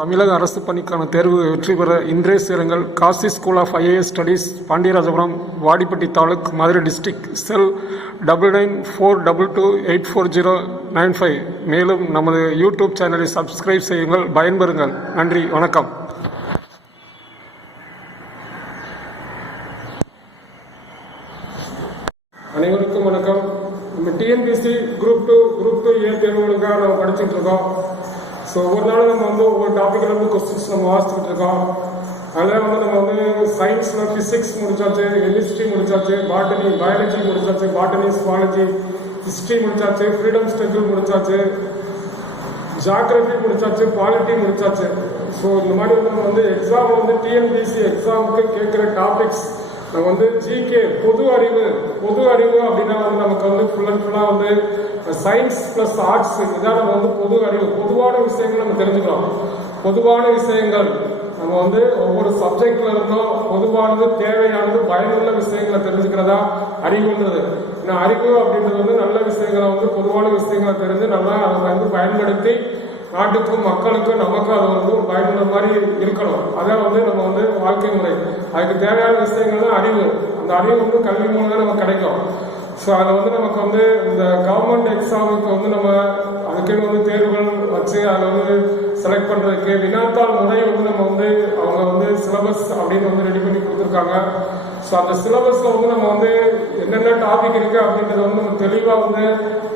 தமிழக அரசு பணிக்கான தேர்வு வெற்றி பெற இன்றே சேருங்கள். Kasi school of IAS studies, Pandiarajapuram, Vadipatti taluk, Madurai district. Cell 9942284095. மேலும் நமது யூடியூப் சேனலை சப்ஸ்கிரைப் செய்யுங்கள். பயன்பெறுங்கள். நன்றி, வணக்கம். அனைவருக்கும் வணக்கம். நம்ம டிஎன்பிஎஸ்சி குரூப் 2 ஏ தேர்வுகளுக்காக நம்ம படிச்சுட்டு இருக்கோம். ஸோ ஒவ்வொரு நாளும் நம்ம வந்து ஒவ்வொரு டாப்பிக்லேருந்து கொஸ்டின்ஸ் நம்ம வாசிச்சுட்டு இருக்கோம். அதில் வந்து நம்ம வந்து சயின்ஸில் ஃபிசிக்ஸ் முடிச்சாச்சு, கெமிஸ்ட்ரி முடிச்சாச்சு, பாட்டனி பயாலஜி முடிச்சாச்சு, பாட்டனி சுவாலஜி, ஹிஸ்ட்ரி முடிச்சாச்சு, ஃப்ரீடம் ஸ்ட்ரகிள் முடிச்சாச்சு, ஜியாகிரபி முடிச்சாச்சு, பாலிட்டி முடிச்சாச்சு. ஸோ இந்த மாதிரி வந்து நம்ம வந்து எக்ஸாம் வந்து டிஎன்பிஎஸ்சி எக்ஸாமுக்கு கேட்குற டாபிக்ஸ் நம்ம வந்து ஜிகே பொது அறிவு அப்படின்னா வந்து நமக்கு வந்து ஃபுல் அண்ட் ஃபுல்லாக வந்து சயின்ஸ் ப்ளஸ் ஆர்ட்ஸ் இதான் நம்ம வந்து பொது அறிவு, பொதுவான விஷயங்கள் நம்ம தெரிஞ்சுக்கிறோம். பொதுவான விஷயங்கள் நம்ம வந்து ஒவ்வொரு சப்ஜெக்ட்ல இருந்தும் பொதுவானது, தேவையானது, பயனுள்ள விஷயங்களை தெரிஞ்சுக்கிறதா அறிவுன்றது. ஏன்னா அறிவு அப்படின்றது வந்து நல்ல விஷயங்களை வந்து பொதுவான விஷயங்களை தெரிஞ்சு நல்லா அதை வந்து பயன்படுத்தி நாட்டுக்கும் மக்களுக்கும் நமக்கும் அதை வந்து பயனுள்ள மாதிரி இருக்கணும். அதான் வந்து நம்ம வந்து வாழ்க்கை முறை. அதுக்கு தேவையான விஷயங்கள் தான் அறிவு. அந்த அறிவு வந்து கல்வி மூலம் தான் நமக்கு கிடைக்கும். ஸோ அதை வந்து நமக்கு வந்து இந்த கவர்மெண்ட் எக்ஸாமுக்கு வந்து நம்ம அதுக்குன்னு வந்து தேர்வுகள் வச்சு அதை வந்து செலக்ட் பண்ணுறதுக்கு வினாத்தாள் முறை வந்து நம்ம வந்து அவங்க வந்து சிலபஸ் அப்படின்னு வந்து ரெடி பண்ணி கொடுத்துருக்காங்க. ஸோ அந்த சிலபஸில் வந்து நம்ம வந்து என்னென்ன டாபிக் இருக்குது அப்படின்றத வந்து நம்ம தெளிவாக வந்து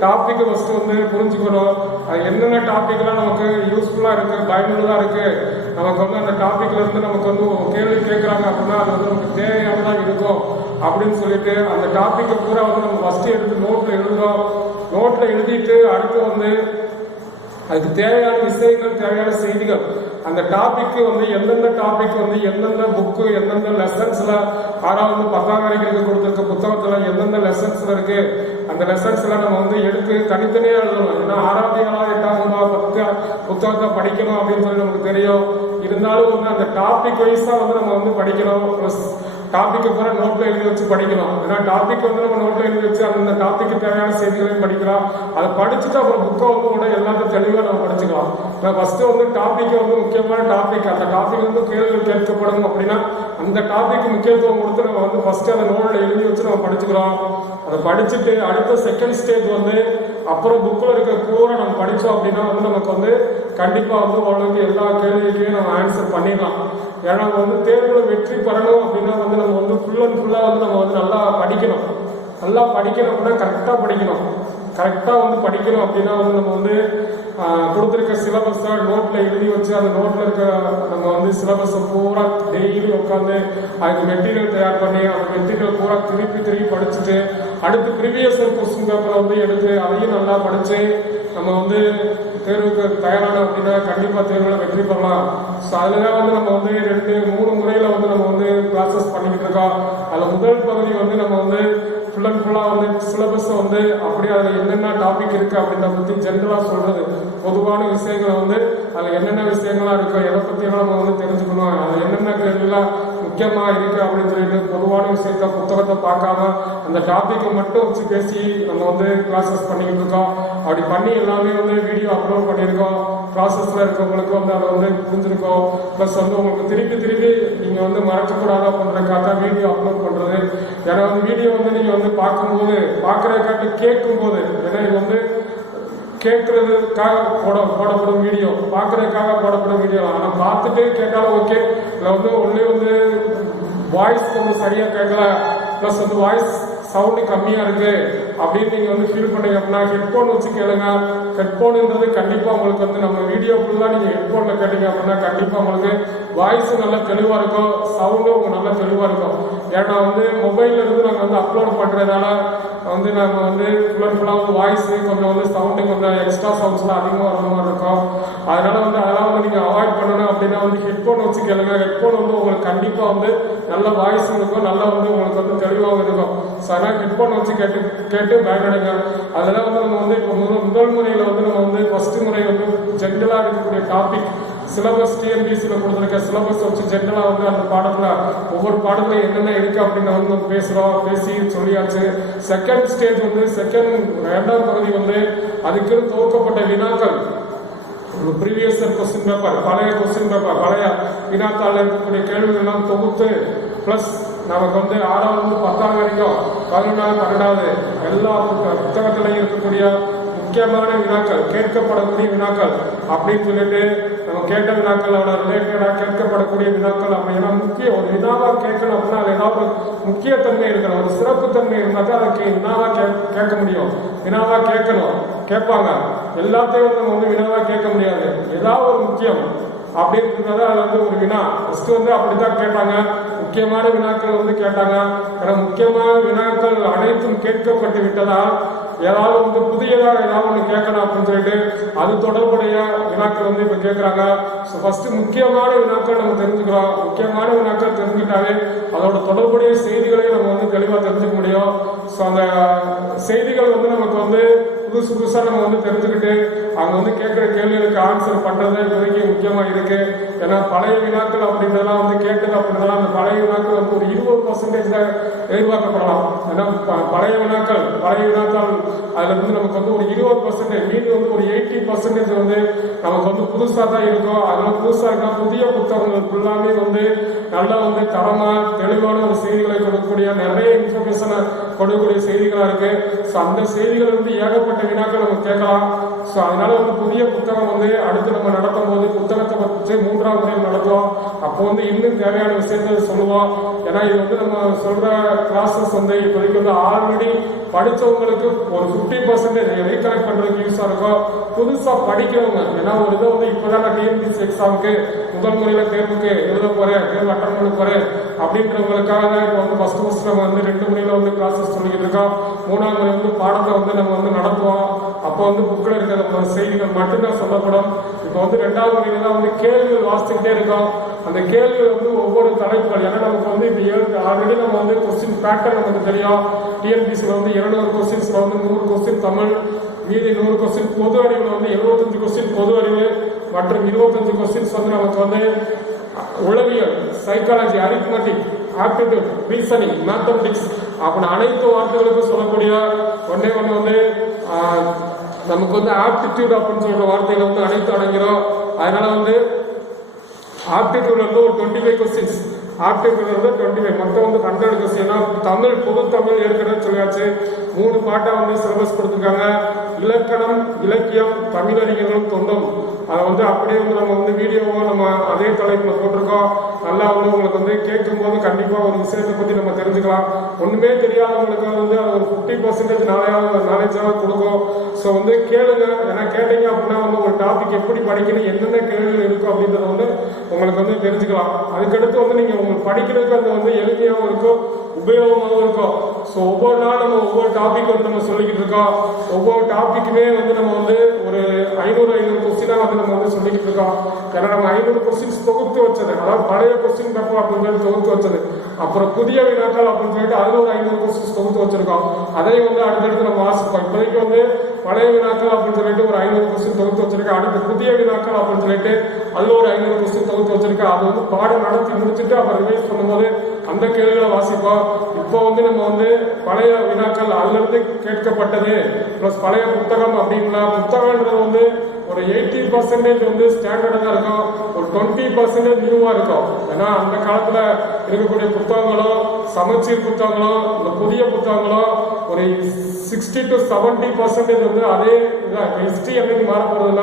டாப்பிக்கை ஃபஸ்ட்டு வந்து புரிஞ்சுக்கணும். அது என்னென்ன டாப்பிக்லாம் நமக்கு யூஸ்ஃபுல்லாக இருக்குது, பயனுள்ளதாக இருக்குது, நமக்கு வந்து அந்த டாப்பிக்ல இருந்து நமக்கு வந்து ஒரு கேள்வி கேட்குறாங்க அப்படின்னா அது வந்து நமக்கு தேவையானதாக இருக்கும் அப்படின்னு சொல்லிட்டு அந்த டாப்பிக்கை பூரா வந்து நம்ம ஃபஸ்ட்டு எடுத்து நோட்டில் எழுதுகிறோம். நோட்டில் எழுதிட்டு அடுத்து வந்து அதுக்கு தேவையான விஷயங்கள், தேவையான செய்திகள், அந்த டாபிக் வந்து எந்தெந்த டாபிக் வந்து எந்தெந்த புக்கு, எந்தெந்த லெசன்ஸ்ல 6வது 10ஆம் வரைக்கும் கொடுத்துருக்க புத்தகத்துல எந்தெந்த லெசன்ஸ்ல இருக்கு, அந்த லெசன்ஸ்ல நம்ம வந்து எடுத்து தனித்தனியா எழுதணும். ஏன்னா 6வது 7வது 8வது புத்தகத்தை படிக்கணும் அப்படின்னு சொல்லி நமக்கு தெரியும். இருந்தாலும் வந்து அந்த டாபிக் வைஸா வந்து நம்ம வந்து படிக்கணும். டாபிக் பூரா நோட்ல எழுதி வச்சு படிக்கணும். ஏன்னா டாபிக் வந்து நம்ம நோட்ல எழுதி வச்சு அந்த டாபிக்கு தேவையான செய்திகளையும் படிக்கலாம். அதை படிச்சுட்டு அப்புறம் புக்கை வந்து கூட எல்லாத்தையும் தெளிவாக நம்ம படிச்சுக்கலாம். ஃபர்ஸ்ட் வந்து டாபிக் வந்து முக்கியமான டாபிக், அந்த டாபிக் வந்து கேள்விகள் கேட்கப்படும் அப்படின்னா அந்த டாபிக் முக்கியத்துவம் கொடுத்து நம்ம வந்து ஃபர்ஸ்ட் அந்த நோட்ல எழுதி வச்சு நம்ம படிச்சுக்கிறோம். அதை படிச்சுட்டு அடுத்த செகண்ட் ஸ்டேஜ் வந்து அப்புறம் புக்கில் இருக்கிற பூரா நம்ம படித்தோம் அப்படின்னா வந்து நமக்கு வந்து கண்டிப்பாக வந்து ஓரளவுக்கு எல்லா கேள்விக்கையும் நம்ம ஆன்சர் பண்ணிடலாம். ஏன்னா வந்து தேர்வில் வெற்றி பெறணும் அப்படின்னா வந்து நம்ம வந்து ஃபுல் அண்ட் ஃபுல்லாக வந்து நம்ம வந்து நல்லா படிக்கணும். நல்லா படிக்கணும் அப்படின்னா கரெக்டாக படிக்கணும். கரெக்டாக வந்து படிக்கணும் அப்படின்னா வந்து நம்ம வந்து கொடுத்துருக்க சிலபஸை நோட்டில் எழுதி வச்சு அந்த நோட்டில் இருக்க நம்ம வந்து சிலபஸை பூரா டெய்லி உட்காந்து அதுக்கு மெட்டீரியல் தயார் பண்ணி அந்த மெட்டீரியல் பூரா திருப்பி படிச்சுட்டு அடுத்து ப்ரீவியஸ் கொஸ்டின் பேப்பரை வந்து எடுத்து அதையும் நல்லா படித்து நம்ம வந்து தேர்வுக்கு தயாரான அப்படின்னா கண்டிப்பாக தேர்வில் வெற்றி பெறலாம். ஸோ அதில் வந்து நம்ம வந்து 2-3 முறையில் வந்து நம்ம வந்து ப்ராசஸ் பண்ணிக்கிட்டு இருக்கோம். அதில் முதல் பகுதி வந்து நம்ம வந்து ஃபுல் அண்ட் ஃபுல்லாக வந்து சிலபஸை வந்து அப்படியே அதில் என்னென்ன டாபிக் இருக்குது அப்படின்றத பற்றி ஜென்ரலாக சொல்கிறது. பொதுவான விஷயங்களை வந்து அதில் என்னென்ன விஷயங்களாக இருக்கோ, எதை பற்றியெல்லாம் நம்ம வந்து தெரிஞ்சுக்கணும், அதில் என்னென்ன கேள்விலாம் முக்கியமாக இருக்குது அப்படின்னு சொல்லிட்டு பொதுவான விஷயத்த புத்தகத்தை பார்க்காம அந்த டாப்பிக்கை மட்டும் வச்சு பேசி நம்ம வந்து கிளாஸஸ் பண்ணிக்கிட்டு இருக்கோம். அப்படி பண்ணி எல்லாமே வந்து வீடியோ அப்லோட் பண்ணியிருக்கோம். ப்ராசஸில் இருக்கவங்களுக்கு வந்து அதை வந்து புரிஞ்சிருக்கோம். ப்ளஸ் வந்து உங்களுக்கு திருப்பி நீங்கள் வந்து மறக்கக்கூடாது அப்படின்றக்காக வீடியோ அப்லோட் பண்ணுறது. ஏன்னா வந்து வீடியோ வந்து நீங்கள் வந்து பார்க்கும்போது பார்க்குறதுக்காக கேட்கும்போது, ஏன்னா இது வந்து கேட்கறதுக்காக போடப்படும் வீடியோ, பார்க்கறதுக்காக போடப்படும் வீடியோ. ஆனால் பார்த்துட்டு கேட்டாலும் ஓகே. இதில் வந்து ஒன்லி வந்து வாய்ஸ் வந்து சரியாக கேட்கல, ப்ளஸ் வந்து வாய்ஸ் சவுண்டு கம்மியாக இருக்கு அப்படின்னு நீங்கள் வந்து ஃபீல் பண்ணீங்க அப்படின்னா ஹெட்ஃபோன் வச்சு கேளுங்க. ஹெட்ஃபோனுன்றது கண்டிப்பாக உங்களுக்கு வந்து நம்ம வீடியோ ஃபுல்லாக நீங்கள் ஹெட்ஃபோனில் கேட்டீங்க அப்படின்னா கண்டிப்பாக உங்களுக்கு வாய்ஸும் நல்லா தெளிவாக இருக்கும், சவுண்டும் உங்களுக்கு நல்லா தெளிவாக இருக்கும். ஏன்னா வந்து மொபைலில் இருந்து நாங்கள் வந்து அப்லோட் பண்ணுறதுனால வந்து நம்ம வந்து ஃபுல்லாக வந்து வாய்ஸ் கொஞ்சம் வந்து சவுண்டு கொஞ்சம் எக்ஸ்ட்ரா சவுண்ட்ஸ்லாம் அதிகமாக வர மாதிரி இருக்கும். அதனால வந்து அதெல்லாம் வந்து நீங்கள் அவாய்ட் பண்ணணும் அப்படின்னா வந்து ஹெட்ஃபோன் வச்சு கேளுங்க. ஹெட்ஃபோன் வந்து உங்களுக்கு கண்டிப்பாக வந்து நல்ல வாய்ஸ் இருக்கும், நல்லா வந்து உங்களுக்கு வந்து தெளிவாக இருக்கும். ஸோ அதனால் ஹெட்ஃபோன் வச்சு கேட்டு பயனடைங்க. அதெல்லாம் வந்து நம்ம வந்து இப்போ முதல் முறையில் வந்து நம்ம வந்து ஃபர்ஸ்ட் முறை வந்து ஜென்ரலாக இருக்கக்கூடிய டாபிக் சிலபஸ் டிஎன்பிஎஸ்சியில் கொடுத்துருக்க சிலபஸ் வச்சு ஜென்ரலாக வந்து அந்த பாடத்தில் ஒவ்வொரு பாடத்துல என்னென்ன இருக்கு அப்படின்னு வந்து பேசி சொல்லியாச்சு. செகண்ட் ஸ்டேஜ் வந்து 2ஆம் பகுதி வந்து அதுக்கு துவக்கப்பட்ட வினாக்கள் ப்ரீவியஸ் கொஸ்டின் பேப்பர், பழைய கொஸ்டின் பேப்பர், பழைய வினாத்தாள் இருக்கக்கூடிய கேள்விகள்லாம் தொகுத்து பிளஸ் நமக்கு வந்து 6வது 10வது வரைக்கும் 11வது 12வது எல்லா புத்தகத்திலையும் இருக்கக்கூடிய முக்கியமான வினாக்கள், கேட்கப்படக்கூடிய வினாக்கள் அப்படின்னு சொல்லிட்டு நம்ம கேட்ட வினாக்களோட ரிலேட்டடா கேட்கப்படக்கூடிய வினாக்கள் அப்படின்னா முக்கிய ஒரு வினாவா கேட்கணும் அப்படின்னா அது ஏதாவது முக்கியத்தன்மை இருக்கணும், ஒரு சிறப்புத்தன்மை இருந்தால் தான் அதை வினாவா கேட்க முடியும். வினாவா கேட்கணும், கேட்பாங்க. எல்லாத்தையும் நம்ம வந்து வினாவா கேட்க முடியாது. ஏதாவது ஒரு முக்கியம் அப்படின்றத அது வந்து ஒரு வினா ஃபர்ஸ்ட் வந்து அப்படித்தான் கேட்டாங்க. முக்கியமான வினாக்கள் வந்து கேட்டாங்க. ஏன்னா முக்கியமான வினாக்கள் அனைத்தும் கேட்கப்பட்டு விட்டதா ஏதாவது வந்து புதியதாக ஏதாவது ஒன்று கேட்கணும் அப்படின்னு சொல்லிட்டு அது தொடர்புடைய வினாக்கள் வந்து இப்ப கேட்கறாங்க. ஸோ ஃபர்ஸ்ட் முக்கியமான வினாக்கள் நம்ம தெரிஞ்சுக்கிறோம். முக்கியமான வினாக்கள் தெரிஞ்சுக்கிட்டாலே அதோட தொடர்புடைய செய்திகளை நம்ம வந்து தெளிவாக தெரிஞ்சுக்க முடியும். ஸோ அந்த செய்திகள் வந்து நமக்கு வந்து புதுசா நம்ம வந்து தெரிஞ்சுக்கிட்டு அங்க வந்து கேட்கிற கேள்விகளுக்கு ஆன்சர் பண்றது இப்போதைக்கு முக்கியமா இருக்கு. ஏன்னா பழைய வினாக்கள் அப்படின்றதெல்லாம் வந்து கேட்டது அப்படின்றதெல்லாம் அந்த பழைய வினாக்கள் வந்து ஒரு 20% தான் எதிர்பார்க்கப்படலாம். ஏன்னா பழைய வினாக்கள் அதுல இருந்து நமக்கு வந்து ஒரு 20% மீதி வந்து ஒரு 80% வந்து நமக்கு வந்து புதுசா தான் இருக்கும். அதெல்லாம் புதுசா இருக்கா புதிய புத்தகங்கள் ஃபுல்லாமே வந்து நல்லா வந்து தரமா தெளிவான ஒரு செய்திகளை கொடுக்கக்கூடிய நிறைய இன்ஃபர்மேஷனை கொடுக்கக்கூடிய செய்திகளா இருக்கு. ஸோ அந்த செய்திகள் வந்து ஏகப்பட்ட வினாக்கள் நம்ம கேட்கலாம். ஸோ அதனால வந்து புதிய புத்தகம் வந்து அடுத்து நம்ம நடத்தும் போது புத்தகத்தை பற்றி 3வது முறையில் நடத்துவோம். அப்போ வந்து இன்னும் தேவையான விஷயத்தை சொல்லுவோம். ஏன்னா இது வந்து நம்ம சொல்ற கிளாஸஸ் வந்து இப்போதைக்கு வந்து ஆல்ரெடி படிச்சவங்களுக்கு ஒரு 50% ரீகலெக்ட் பண்றதுக்கு யூஸா இருக்கும். புதுசா படிக்கிறவங்க ஏன்னா ஒரு இதை வந்து இப்பதான் நான் டிஎன்பிஎஸ்சி எக்ஸாமுக்கு முதல் முறையில தேர்வுக்கு எழுத போறேன், தேர்வு அட்டன் பண்ண போறேன் அப்படின்றவங்களுக்காக தான் இப்போ வந்து ஃபர்ஸ்ட் நம்ம வந்து 2 முறையில வந்து கிளாஸஸ் சொல்லிக்கிட்டு இருக்கோம். 3வது முறை வந்து பாடத்தை வந்து நம்ம வந்து நடத்துவோம். அப்போ வந்து புக்கில் இருக்கிற செய்திகள் மட்டும்தான் சொல்லப்படும். இப்போ வந்து 2வது முறையில தான் வந்து கேள்விகள் வாசிச்சுக்கிட்டே இருக்கோம். அந்த கேள்விகள் வந்து ஒவ்வொரு தலைப்புகள் ஏன்னா நமக்கு வந்து இப்போ ஆல்ரெடி நம்ம வந்து கொஸ்டின் பேட்டர்ன் நமக்கு தெரியும். டிஎன்பிசியில் வந்து 200 கொஸ்டின்ஸ்ல வந்து 100 கொஸ்டின் தமிழ், மீதி 100 கொஸ்டின் பொது அறிவுல வந்து 75 கொஸ்டின் பொது அறிவு மற்றும் 25 கொஸ்டின்ஸ் வந்து நமக்கு வந்து உளவியல், psychology, arithmetic, aptitude, reasoning, mathematics அப்படின்னு அனைத்து வார்த்தைகளுக்கும் சொல்லக்கூடிய ஒன்னே ஒன்று வந்து நமக்கு வந்து ஆப்டிடியூட் அப்படின்னு சொல்ற வார்த்தையில வந்து அனைத்து அடங்கிறோம். அதனால வந்து ஆப்டிடியூட்ல இருந்து ஒரு 25 கொஸ்டின்ஸ், ஆப்டிடியூட்ல இருந்து 25 மொத்தம் வந்து 100 கொஸ்டின். தமிழ் பொது தமிழ் ஏற்கனவே சொல்லியாச்சு. 3 பாட்டா வந்து சிலபஸ் கொடுத்துருக்காங்க. இலக்கணம், இலக்கியம், தமிழறிஞர்களும் தொண்டும் அதை வந்து அப்படியே வந்து நம்ம வந்து வீடியோவோ நம்ம அதே தலைப்புல போட்டிருக்கோம். நல்லா வந்து உங்களுக்கு வந்து கேட்கும் போது கண்டிப்பா ஒரு விஷயத்தை பத்தி நம்ம தெரிஞ்சுக்கலாம். ஒண்ணுமே தெரியாதவங்களுக்கு வந்து அது ஒரு 50% நாலேஜாக கொடுக்கும். ஸோ வந்து கேளுங்க. ஏன்னா கேட்டீங்க அப்படின்னா வந்து ஒரு டாபிக் எப்படி படிக்கணும், என்னென்ன கேள்விகள் இருக்கும் அப்படின்றத வந்து உங்களுக்கு வந்து தெரிஞ்சுக்கலாம். அதுக்கடுத்து வந்து நீங்க உங்களுக்கு படிக்கிறதுக்கு அது வந்து எளிமையாகவும் இருக்கும், உபயோகமாகவும் இருக்கும். ஸோ ஒவ்வொரு நாள் நம்ம ஒவ்வொரு டாபிக் வந்து நம்ம சொல்லிக்கிட்டு இருக்கோம். ஒவ்வொரு டாபிக்குமே வந்து நம்ம வந்து ஒரு 500 கொஸ்டினா வந்து நம்ம வந்து சொல்லிக்கிட்டு இருக்கோம். ஏன்னா நம்ம 500 கொஸ்டின்ஸ் தொகுத்து வச்சது, அதாவது பழைய கொஸ்டின் பேப்பர் அப்படின்னு தொகுத்து வச்சது, அப்புறம் புதிய வினாக்கள் அப்படின்னு சொல்லிட்டு அதுல ஒரு 500 கொஸ்டின்ஸ் தொகுத்து வச்சிருக்கோம். அதை வந்து அடுத்தடுத்து நம்ம வாசிப்போம். இப்போதைக்கு வந்து பழைய வினாக்கள் அப்படின்னு சொல்லிட்டு ஒரு 500 கொஸ்டின் தொகுத்து வச்சிருக்கேன். அடுத்து புதிய வினாக்கள் அப்படின்னு சொல்லிட்டு அதுல ஒரு 500 கொஸ்டின் தொகுத்து வச்சிருக்கேன். அது வந்து பாடம் நடத்தி முடிச்சுட்டு அப்புறம் ரிவைஸ் பண்ணும்போது அந்த கேள்விகளை வாசிப்போம். இப்போ வந்து நம்ம வந்து பழைய வினாக்கள் அதுல இருந்து கேட்கப்பட்டது பிளஸ் பழைய புத்தகம் அப்படின்னா புத்தகம்ன்றது வந்து ஒரு 80% வந்து ஸ்டாண்டர்டா தான் இருக்கும், ஒரு 20% நியூவா இருக்கும். ஏன்னா அந்த காலத்துல இருக்கக்கூடிய புத்தகங்களும் சமச்சீர் புத்தகங்களும் இந்த புதிய புத்தகங்களும் ஒரு 60 to 70% வந்து அதே இதான். ஹிஸ்டரி என்னைக்கு மாறப்போறதில்ல,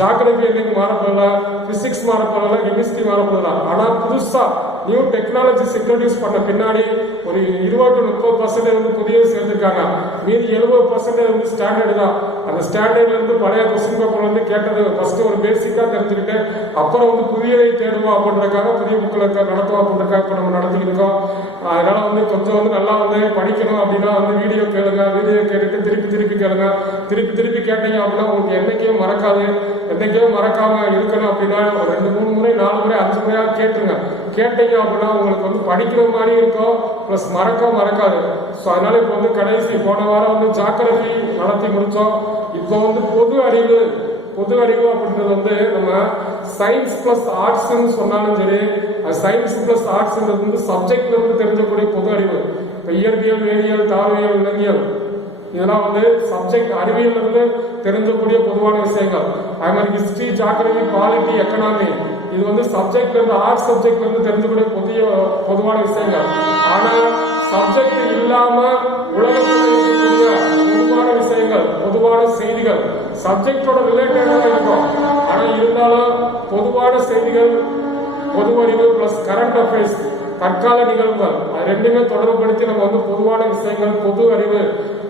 ஜாகிரபி என்னைக்கு மாறப்போறதில்ல, பிசிக்ஸ் மாறப்போறதில்ல, கெமிஸ்ட்ரி மாறப்போறதில்ல. ஆனா புதுசா நியூ டெக்னாலஜிஸ் இன்ட்ரோடியூஸ் பண்ண பின்னாடி ஒரு 20 to 30% வந்து புதியது சேர்த்திருக்காங்க. மீதி 70% வந்து ஸ்டாண்டர்டு தான். அந்த ஸ்டாண்டர்ட்ல இருந்து பழைய கொஸ்டின் பேப்பர் வந்து கேட்டது ஃபர்ஸ்ட் ஒரு பேசிக்கா தெரிஞ்சுக்கிட்டு அப்புறம் வந்து புதியதை தேடுவோம் அப்படின்றக்காக புதிய புக்கில் நடத்துவோம் அப்படின்றக்காக இப்போ நம்ம நடத்திக்கிட்டு இருக்கோம். அதனால வந்து கொஞ்சம் வந்து நல்லா வந்து படிக்கணும் அப்படின்னா வந்து வீடியோ கேளுங்க, வீடியோ கேட்டுட்டு திருப்பி கேளுங்க. திருப்பி கேட்டீங்க அப்படின்னா உங்களுக்கு என்னைக்கே மறக்காது. என்னைக்கே மறக்காம இருக்கணும் அப்படின்னா ஒரு 2, 3 முறை 4 முறை 5 முறையா கேட்டுருங்க. கேட்டீங்க அப்படின்னா உங்களுக்கு வந்து படிக்கிற மாதிரி இருக்கும், பிளஸ் மறக்காது. ஸோ அதனால இப்போ வந்து கடைசி போன வாரம் வந்து ஜாகிரபி நடத்தி முடிச்சோம். இப்போ வந்து பொது அறிவு அப்படின்றது வந்து நம்ம சயின்ஸ் பிளஸ் ஆர்ட்ஸ் சொன்னாலும் சரி, சயின்ஸ் பிளஸ் ஆர்ட்ஸ் வந்து சப்ஜெக்ட்ல இருந்து தெரிஞ்சக்கூடிய பொது அறிவு. இப்போ இயற்பியல், வேதியியல், தாவரவியல், விலங்கியல் இதெல்லாம் வந்து சப்ஜெக்ட் அறிவியல் இருந்து தெரிஞ்சக்கூடிய பொதுவான விஷயங்கள். அது மாதிரி ஹிஸ்டரி, ஜியாகிரபி, பாலிட்டி, எக்கனாமி இது வந்து சப்ஜெக்ட்ல இருந்து ஆர்ட்ஸ் சப்ஜெக்ட்ல இருந்து தெரிஞ்சக்கூடிய பொதுவான விஷயங்கள். ஆனா சப்ஜெக்ட் இல்லாம உலகத்தில் இருக்கக்கூடிய பொதுவான விஷயங்கள், பொதுவான செய்திகள் சப்ஜெக்டோட ரிலேட்டடா இருக்கும். ஆனா இருந்தாலும் பொதுவான செய்திகள், பொது அறிவு பிளஸ் கரண்ட் அஃபேர்ஸ், தற்கால நிகழ்வுகள் அது ரெண்டுமே தொடர்புபடுத்தி நம்ம வந்து பொதுவான விஷயங்கள், பொது அறிவு.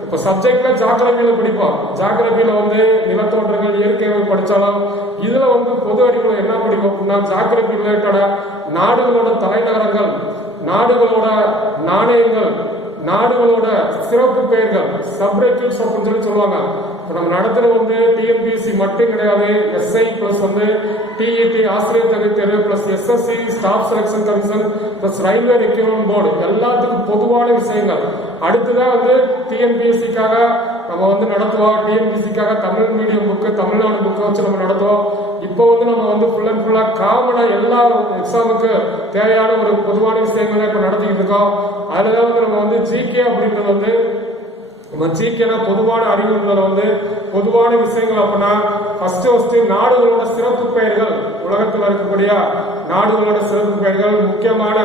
இப்ப சப்ஜெக்ட்ல ஜியாகிரபியில படிப்போம். ஜியாகிரபியில வந்து நிலத்தோற்றங்கள், இயற்கை படிச்சாலும் இதுல வந்து பொது அறிவுல என்ன படிப்போம் அப்படின்னா ஜியாகிரபி ரிலேட்டடா நாடுகளோட தலைநகரங்கள், நாடுகளோட நாணயங்கள், நாடுகளோட சிறப்பு பெயர்கள், சப்ரெக்யூட்ஸ் அப்படின்னு சொல்லி சொல்லுவாங்க. இப்போ நம்ம நடத்துற வந்து டிஎன்பிஎஸ்சி மட்டும் கிடையாது, எஸ்ஐ பிளஸ் வந்து டிஇடி ஆசிரியர் தகுதி தேர்வு plus SSC staff selection commission plus railway recruitment board எல்லாத்துக்கும் பொதுவான விஷயங்கள். அடுத்துதான் வந்து டிஎன்பிஎஸ்சிக்காக நம்ம வந்து நடத்துவோம். டிஎன்பிஎஸ்சிக்காக தமிழ் மீடியம் புக்கு, தமிழ்நாடு புக்கை வச்சு நம்ம நடத்துவோம். இப்போ வந்து நம்ம வந்து ஃபுல் அண்ட் ஃபுல்லா காமனா எல்லா எக்ஸாமுக்கு தேவையான ஒரு பொதுவான விஷயங்களை இப்போ நடத்திக்கிட்டு இருக்கோம். அதுதான் வந்து நம்ம வந்து ஜிகே அப்படின்றது வந்து ஜிகேனா பொதுவான அறிவுறுத்தல வந்து பொதுவான விஷயங்கள் அப்படின்னா ஃபர்ஸ்ட் நாடுகளோட சிறப்பு பெயர்கள், உலகத்தில் இருக்கக்கூடிய நாடுகளோட சிறப்பு பெயர்கள், முக்கியமான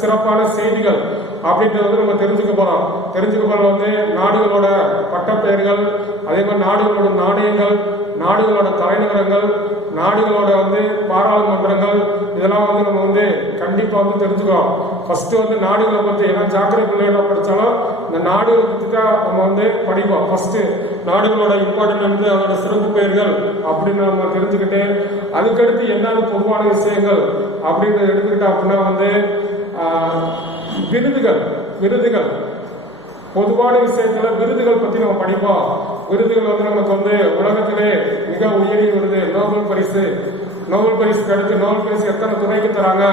சிறப்பான செய்திகள் அப்படின்றது நம்ம தெரிஞ்சுக்க போறோம் வந்து நாடுகளோட பட்டப்பெயர்கள், அதே மாதிரி நாடுகளோட நாணயங்கள், நாடுகளோட தலைநகரங்கள், நாடுகளோட வந்து பாராளுமன்றங்கள் இதெல்லாம் வந்து நம்ம வந்து கண்டிப்பா வந்து தெரிஞ்சுக்கிறோம். ஃபர்ஸ்ட் வந்து நாடுகளை பத்தி ஏன்னா ஜியாகிரபி ரிலேட்டடா படிச்சாலும் இந்த நாடுகளை பத்தி தான் நம்ம வந்து படிப்போம். ஃபர்ஸ்ட் நாடுகளோட இம்பார்ட்டன்ட் வந்து அதோட சிறப்பு பெயர்கள் அப்படின்னு நம்ம தெரிஞ்சுக்கிட்டு அதுக்கடுத்து என்னென்ன பொதுவான விஷயங்கள் அப்படின்னு எடுத்துக்கிட்டோம் அப்படின்னா வந்து விருதுகள் பொதுவான விஷயத்துல விருதுகள் பத்தி நம்ம படிப்போம். விருதுகள் வந்து நமக்கு வந்து உலகத்திலே மிக உயரிய விருது நோபல் பரிசுக்கு அடுத்து நோபல் பரிசு எத்தனை துறைக்கு தராங்க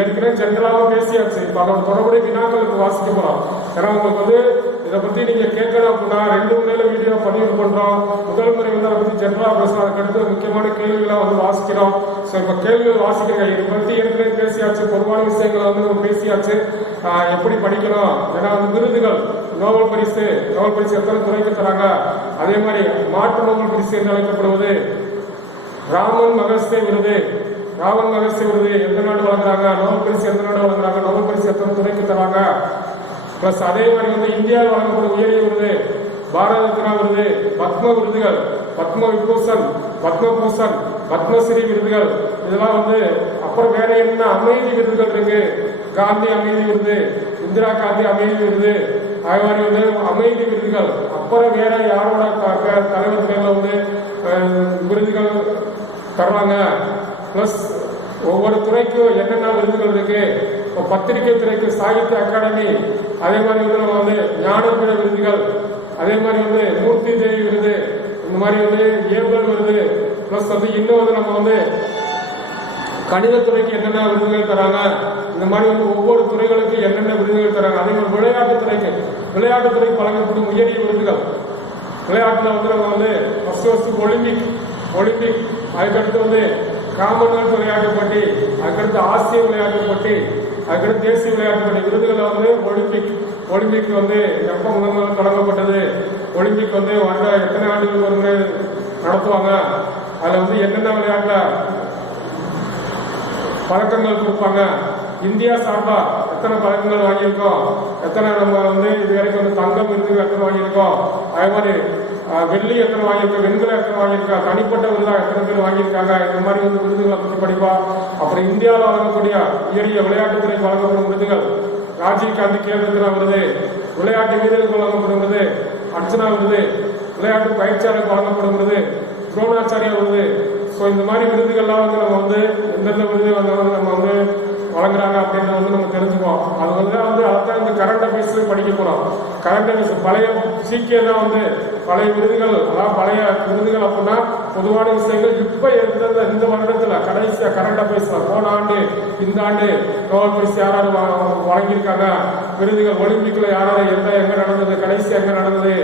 ஏற்கனவே ஜென்ரலாக பேசியாச்சு. இப்ப அதோட தொடர்புடைய வினாக்களுக்கு வாசிக்க போறோம். ஏன்னா உங்களுக்கு வந்து இதை பத்தி நீங்க கேட்கணும் அப்படின்னா 2 முறையில வீடியோ பதிவு பண்றோம். முதல் முறை வந்து அதை பத்தி ஜென்ரலா பேசலாம், அதுக்கடுத்து முக்கியமான கேள்விகளை வந்து வாசிக்கிறோம். ஸோ இப்ப கேள்விகள் வாசிக்கிறீங்க. இதை பத்தி ஏற்கனவே பேசியாச்சு, பொதுவான விஷயங்களை வந்து நம்ம பேசியாச்சு, எப்படி படிக்கணும். ஏன்னா வந்து விருதுகள் நோபல் பரிசு எத்தனை துறைக்கு தராங்க, அதே மாதிரி மாற்று நோபல் பரிசு என்று அழைக்கப்படுவது ராமன் மகசே விருது எந்த நாடு வழங்குறாங்க, நோபல் பரிசு எந்த நாடு வழங்குறாங்க, நோபல் பரிசு எத்தனை துறைக்கு தராங்க. பிளஸ் அதே மாதிரி வந்து இந்தியாவில் வழங்கப்படும் உயரிய விருது பாரத ரத்னா விருது, பத்ம விருதுகள், பத்ம விபூஷன், பத்மபூஷன், பத்மஸ்ரீ விருதுகள் இதெல்லாம் வந்து. அப்புறம் வேற என்ன அமைதி விருதுகள் இருக்கு, காந்தி அமைதி விருது, இந்திரா காந்தி அமைதி விருது, அது மாதிரி வந்து அமைதி விருதுகள். அப்புறம் வேற யாரோட தலைவர் பேர்ல வந்து விருதுகள் தருவாங்க. பிளஸ் ஒவ்வொரு துறைக்கும் என்னென்ன விருதுகள் இருக்கு. இப்போ பத்திரிகை துறைக்கு சாகித்ய அகாடமி, அதே மாதிரி வந்து நம்ம வந்து ஞானபீட விருதுகள், அதே மாதிரி வந்து மூர்த்தி தேவி விருது, இந்த மாதிரி வந்து ஏபல் விருது. பிளஸ் வந்து இன்னும் வந்து நம்ம வந்து கணிதத்துறைக்கு என்னென்ன விருதுகள் தராங்க, இந்த மாதிரி வந்து ஒவ்வொரு துறைகளுக்கு என்னென்ன விருதுகள் தராங்க. அதே மாதிரி விளையாட்டுத்துறைக்கு வழங்கப்படும் உயரிய விருதுகள். விளையாட்டுல வந்து நம்ம வந்து ஃபர்ஸ்ட் ஒலிம்பிக், அதுக்கடுத்து வந்து காமன்வெல்த் விளையாட்டு போட்டி, அதுக்கடுத்து ஆசிய விளையாட்டு போட்டி, அதுக்கடுத்து தேசிய விளையாட்டு போட்டி. விருதுகளை வந்து ஒலிம்பிக் வந்து எப்போ முதல் தொடங்கப்பட்டது, ஒலிம்பிக் வந்து வருட எத்தனை ஆண்டுகள் ஒரு முறை நடத்துவாங்க, அதுல வந்து என்னென்ன விளையாட்டுல பதக்கங்கள் கொடுப்பாங்க, இந்தியா சார்பா எத்தனை பதக்கங்கள் வாங்கியிருக்கோம், எத்தனை நம்ம வந்து இது வரைக்கும் வந்து தங்கம் விருதுகள் எத்தனை வாங்கியிருக்கோம், அதே மாதிரி வெள்ளி எத்தனை வாங்கியிருக்கோம், வெண்கலம் எத்தனை வாங்கியிருக்கோம், தனிப்பட்ட விருதா எத்தனை பேர் வாங்கியிருக்காங்க, இந்த மாதிரி வந்து விருதுகளை பற்றி படிப்பா. அப்புறம் இந்தியாவில் வழங்கக்கூடிய உயரிய விளையாட்டுத்துறைக்கு வழங்கப்படும் விருதுகள் ராஜீவ் காந்தி கேல் ரத்னா விருது, விளையாட்டு வீரர்களுக்கு வழங்கப்படும் விருது அர்ச்சனா விருது, விளையாட்டு பயிற்சியாளருக்கு வழங்கப்படும் விருது துரோணாச்சாரியா விருது. ஸோ இந்த மாதிரி விருதுகள்லாம் வந்து நம்ம வந்து எந்தெந்த விருது வந்து நம்ம வந்து வழங்குறாங்க அப்படின்றத வந்து நம்ம தெரிஞ்சுக்குவோம். அது வந்து அதான் இந்த கரண்ட் அஃபேர்ஸ்ல படிக்க போறோம். கரண்ட் அஃபேர்ஸ் பழைய சீக்கிய தான் வந்து பழைய விருதுகள், அதாவது பழைய விருதுகள் அப்படின்னா பொதுவான விஷயங்கள். இப்ப இந்த வருடத்துல கடைசியா கரண்ட் அஃபேர்ஸ்ல போன ஆண்டு இந்த ஆண்டு நோபல் பரிசு யாராவது வழங்கியிருக்காங்க, விருதுகள் ஒலிம்பிக்ல யாராவது எங்க நடந்தது, கடைசி எங்க நடந்தது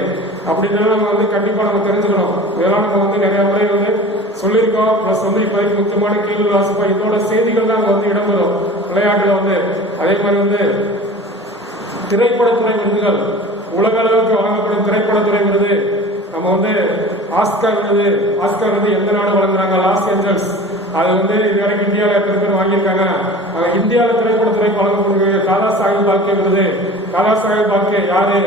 அப்படின்றத நம்ம வந்து கண்டிப்பா நம்ம தெரிஞ்சுக்கணும். இதெல்லாம் நம்ம வந்து நிறைய முறை வந்து சொல்லியிருக்கோம். பிளஸ் வந்து இப்போதைக்கு முக்கியமான கேள்வி வாசிப்போம். இதோட செய்திகள் தான் வந்து இடம்பெறும் விளையாட்டுல வந்து. அதே மாதிரி வந்து திரைப்படத்துறை விருதுகள், உலக அளவுக்கு வழங்கப்படும் திரைப்படத்துறை விருது. நம்ம வந்து ஆஸ்கர் விருது எந்த நாடு வழங்குறாங்க? Los Angeles. அது வந்து இதுவரைக்கும் இந்தியாவில் எத்தனை பேர் வாங்கியிருக்காங்க? இந்தியாவில் திரைப்படத்துறைக்கு வழங்கக்கூடிய தாதா சாஹிப் பால்கே விருது. தாதா சாஹிப் பால்கே யாரு?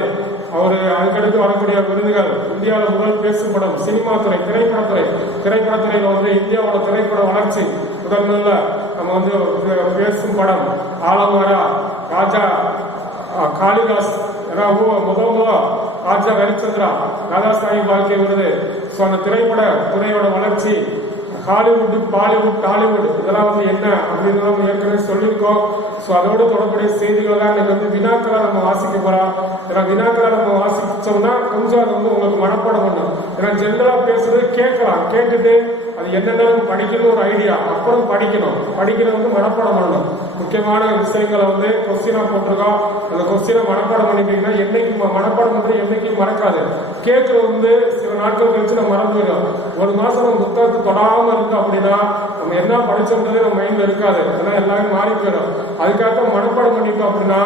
அவரு அதுக்கடுத்து வரக்கூடிய விருதுகள் இந்தியாவில் முதல் பேசும் படம், சினிமா துறை, திரைப்படத்துறையில வந்து இந்தியாவோட திரைப்பட வளர்ச்சி முதல்ல நம்ம வந்து பேசும் படம் ஆலமரா, ராஜா காளிதாஸ், முதல் ராஜா ஹரிச்சந்திரா, தாதா சாஹிப் பால்கே விருது. ஸோ அந்த திரைப்பட துறையோட வளர்ச்சி, ஹாலிவுட், பாலிவுட், டாலிவுட் இதெல்லாம் வந்து என்ன அப்படின்னு நம்ம ஏற்கனவே சொல்லியிருக்கோம். ஸோ அதோட தொடர்புடைய செய்திகள் தான் இன்னைக்கு வந்து வினாக்களை நம்ம வாசிக்க போறோம். ஏன்னா வினாக்களை நம்ம வாசிச்சோம்னா கொஞ்சம் அது வந்து உங்களுக்கு மனப்பாடம் பண்ணும். ஏன்னா ஜென்ரலா பேசுறது கேட்கலாம், கேட்டுட்டு அது என்னென்ன படிக்கணும் ஒரு ஐடியா, அப்புறம் படிக்கிறது வந்து மனப்பாடம் பண்ணணும். முக்கியமான விஷயங்களை வந்து கொஸ்டினா போட்டிருக்கோம். அந்த கொஸ்டினை மனப்பாடம் பண்ணிட்டீங்கன்னா என்னைக்கு மனப்பாடம் பண்றது என்னைக்கும் மறக்காது. கேட்கறது வந்து சில நாட்கள் கழிச்சு நம்ம மறந்து போயிடும். ஒரு மாசம் நம்ம புத்தகத்தை தொடாம இருந்தோம் அப்படின்னா நம்ம என்ன படிச்சோம்ன்றதே நம்ம மைண்ட்ல இருக்காது. ஏன்னா எல்லாமே மாறி போயிடும். அதுக்காக மனப்பாடம் பண்ணிட்டோம் அப்படின்னா